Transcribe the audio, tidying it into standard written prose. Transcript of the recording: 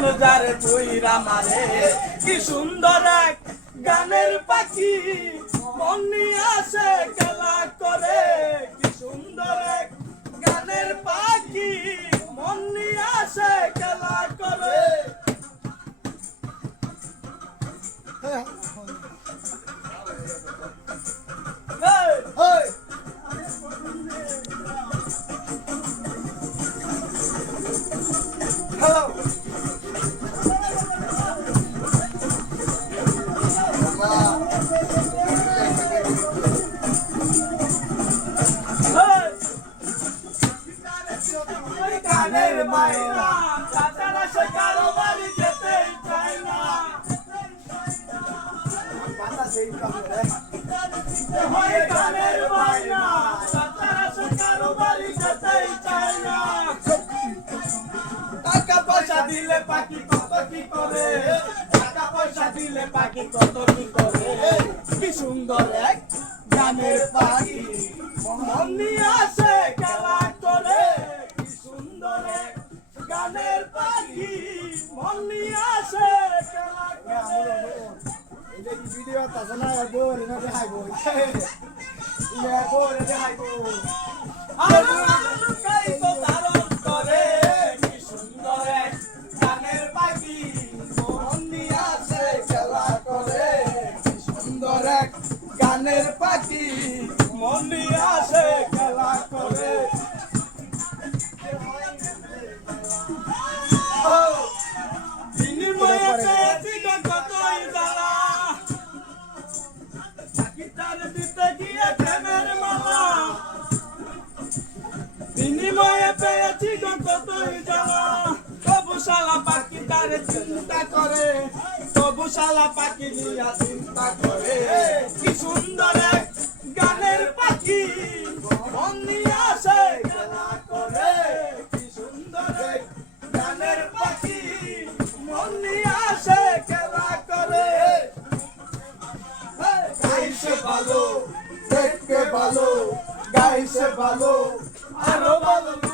মন যারে তুইরা মারে কি সুন্দর এক গানের পাখি মন নিয়ে আসে খেলা করে কি সুন্দর এক গানের পাখি মন নিয়ে আসে খেলা করে গানের মাইনা চাচারা সে কারো বাড়ি যেতেই চায় না গানের মাইনা চাচারা সে কারো বাড়ি যেতেই চায় না টাকা পয়সা দিলে পাখি কত কি করে টাকা পয়সা দিলে পাখি কত কি করে কি সুন্দর এক গানের পাখি মন নিয়ে আসে খেলা করে কি সুন্দর এক গানের পাখি মন নিয়ে আসে খেলা করে এই ভিডিও তাজা না গোর না দেখাইবো ইয়া গোর দেখাইবো লুকাই তো ধারণ করে কি সুন্দর এক গানের পাখি মন নিয়ে আসে খেলা করে কি সুন্দর এক গানের পাখি মন নিয়ে আসে খেলা করে বিনিময়ে পেয়েছি কতই জ্বালা চাকিটার দিতে গিয়ে প্রেমের মালা বিনিময়ে পেয়েছি কতই জ্বালা তবু শালা পাখি তার চিন্তা করে তবু শালা পাখি নিয়ে চিন্তা করে কি সুন্দর এক গানের পাখি মন নিয়ে আসে খেলা করে কি সুন্দর এক গানের পাখি মন নিয়ে আসে খেলা করে গাইছে ভালো দেখতে ভালো গাইছে ভালো আরো ভালো